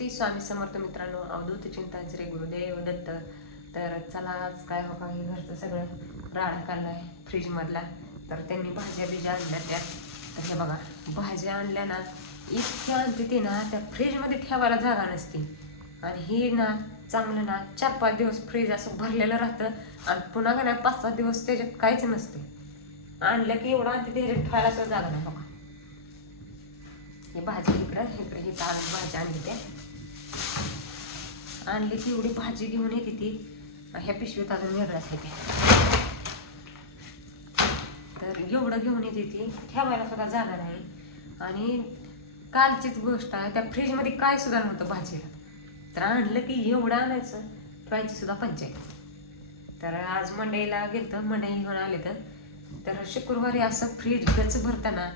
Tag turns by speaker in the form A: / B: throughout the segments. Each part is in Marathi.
A: श्री स्वामी समर्थ मित्रांनो अवधूत चिंतांचे गुरुदेव दत्त. तर चला आज काय हो काही घरचं सगळं राडा आहे फ्रीजमधला. तर त्यांनी भाज्या बिज्या आणल्या त्या. तर हे बघा भाज्या आणल्या ना इतक्या आणते ना त्या फ्रीजमध्ये ठेवायला जागा नसते. आणि ही ना चांगलं ना चार पाच दिवस फ्रीज असं भरलेलं राहतं. आणि पुन्हा का नाही पाच सात दिवस त्याच्यात काहीच नसते. आणलं की एवढं आणते त्याच्यात ठेवायला सुद्धा जागा नाही बघा. हे भाजी इकडं इकडे ही ताण भाजी आणली त्या. आणली ती एवढी भाजी घेऊन येते ती. ह्या पिशवीत अजून वेगळ्याच आहे ते. तर एवढं घेऊन येते ती. ठेवायला सुद्धा जागा नाही. आणि कालचीच गोष्ट आहे त्या फ्रीजमध्ये काय सुद्धा नव्हतं भाजीला. तर आणलं की एवढं आणायचं ठेवायची सुद्धा पंचायत. तर आज मंडईला गेलं तर मंडई घेऊन आले तर. तर शुक्रवारी असं फ्रीज गच भरताना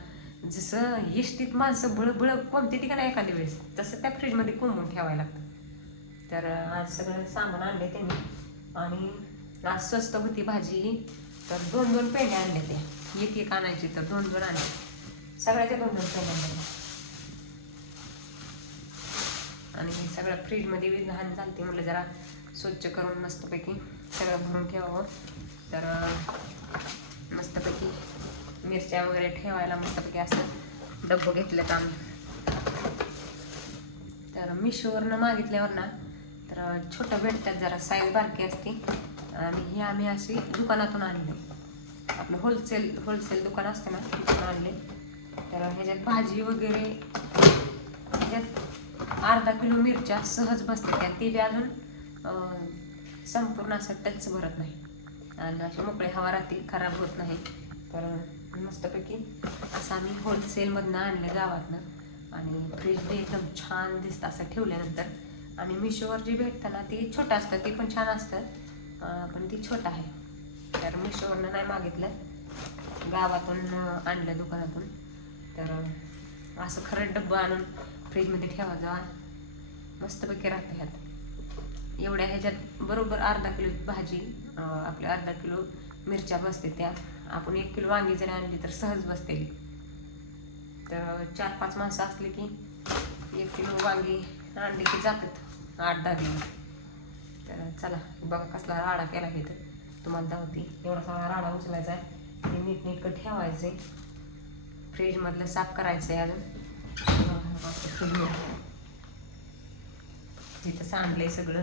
A: जसं इष्टीत माणसं बळबळ बळ कोणती ठिकाणी एखाद्या वेळेस तसं त्या फ्रीजमध्ये कोंबून ठेवायला लागतं. तर आज सगळं सामान आणले त्यांनी. आणि आज स्वस्त होती भाजी. तर दोन दोन पेंडे आणले ते. एक एक आणायची तर दोन दोन आणले. सगळ्याच्या दोन दोन पेंड्या आणले आणि सगळं फ्रीजमध्ये बी घाण चालते म्हटलं जरा स्वच्छ करून मस्तपैकी सगळं भरून ठेवावं. तर मस्तपैकी मिरच्या वगैरे ठेवायला मस्तपैकी असं डब्बं घेतलं आम्ही. तर मिशोवरनं मागितल्यावर ना तर छोटं भेटतात जरा साईज बारकी असते. आणि ही आम्ही अशी दुकानातून आणले. आपलं होलसेल होलसेल दुकान असतं ना तिथून आणले. तर ह्याच्यात भाजी वगैरे ह्याच्यात अर्धा किलो मिरच्या सहज बसते त्या ते बी अजून संपूर्ण असं टच भरत नाही. आणि अशी मोकळे हवा राहते खराब होत नाही. तर मस्तपैकी असं आम्ही होलसेलमधनं आणलं गावातनं. आणि फ्रीज बी एकदम छान दिसतं असं ठेवल्यानंतर. आणि मिशोवर जी भेटतं ना ती छोटं असतं ती पण छान असतं. पण ती छोटं आहे. तर मिशोवरनं नाही मागितलं. गावातून आणलं दुकानातून. तर असं खरं डब्बं आणून फ्रीजमध्ये ठेवा जा. मस्तपैकी राहतं ह्यात. एवढ्या ह्याच्यात बरोबर अर्धा किलो भाजी अं, आपल्या अर्धा किलो मिरच्या बसते त्या. आपण एक किलो वांगी जरी आणली तर सहज बसते तर चार पाच माणसं असली की एक किलो वांगी आणली की जातात. आठ दहा दिवस. तर चला बघा कसला राडा केला हे तर. तुम्हाला धावती एवढा सगळा राडा उचलायचा आहे. ते नीट नीटकं ठेवायचं आहे फ्रीजमधलं साफ करायचं आहे अजून. फ्रीजमध्ये तिथं सांडलंय सगळं.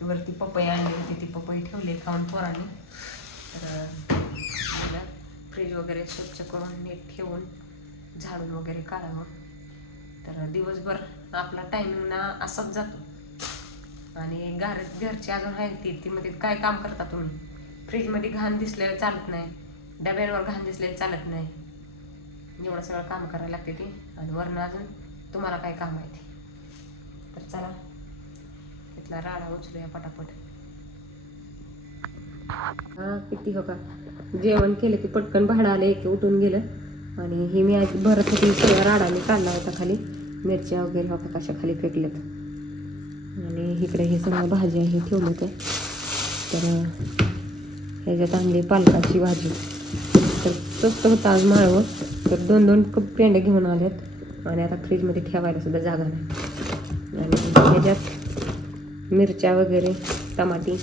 A: ती वरती पपई आणली होती. ती पपई ठेवली खाऊन पोरांनी. तर मला फ्रीज वगैरे स्वच्छ करून नीट ठेवून झाडून वगैरे काढावं. तर दिवसभर आपला टायमिंग ना असाच जातो. आणि घर घरची अजून आहे ती ती मध्ये काय काम करता तुम्ही? फ्रीजमध्ये घाण दिसलेलं चालत नाही. डब्यांवर घाण दिसलेलं चालत नाही. एवढं सगळं काम करायला लागते ती. आणि वरनं अजून तुम्हाला काय काम आहे ते. तर चला इथला राडा उचलूया पटापट. हा किती हो का? जेवण केलं की पटकन भाडं आलं एक उठून गेलं. आणि हे मी आज भरत होती राडाने राडा मी काढला होता खाली. मिरच्या वगैरे हो कशा खाली फेकल्यात. आणि इकडे हे सगळ्या भाज्या हे ठेवलं होत्या तर ह्याच्यात आणली पालकाची भाजी. तर स्वस्त होतं आज माळवं. तर दोन दोन कप पेंड्या घेऊन आल्यात. आणि आता फ्रीजमध्ये ठेवायला सुद्धा जागा नाही. आणि ह्याच्यात मिरच्या वगैरे टमाटी.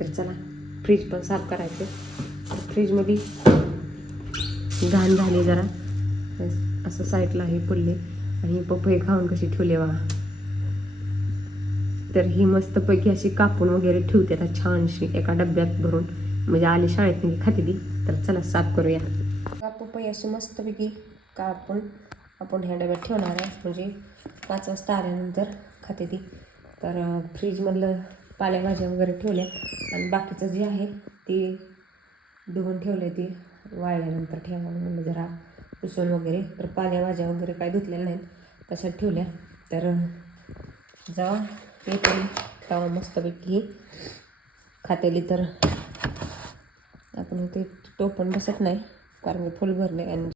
A: तर चला फ्रीज पण साफ करायचं. फ्रीजमध्ये घाण झाली जरा. असं साईडला हे पडले. आणि पपई खाऊन कशी ठेवले वा तर ही मस्तपैकी अशी कापून वगैरे ठेवते आता छानशी एका डब्यात भरून. म्हणजे आली शाळेत मी खाते ती. तर चला साफ करूया. पपई अशी मस्तपैकी कापून आपण ह्या डब्यात ठेवणार आहे. म्हणजे पाच वाजता आल्यानंतर खाते ती. तर फ्रीजमधलं पालेभाज्या वगैरे ठेवल्या. आणि बाकीचं जे आहे ते धुवून ठेवलं ती वाळल्यानंतर ठेवा म्हणलं जरा उसळ वगैरे तर पालेभाज्या वगैरे काय धुतलेल्या नाहीत. तशात ठेवल्या. तर जेव्हा येते तेव्हा मस्तपैकी खातेली तर आपण ते टोपण बसत नाही कारण की फुल भरले आणि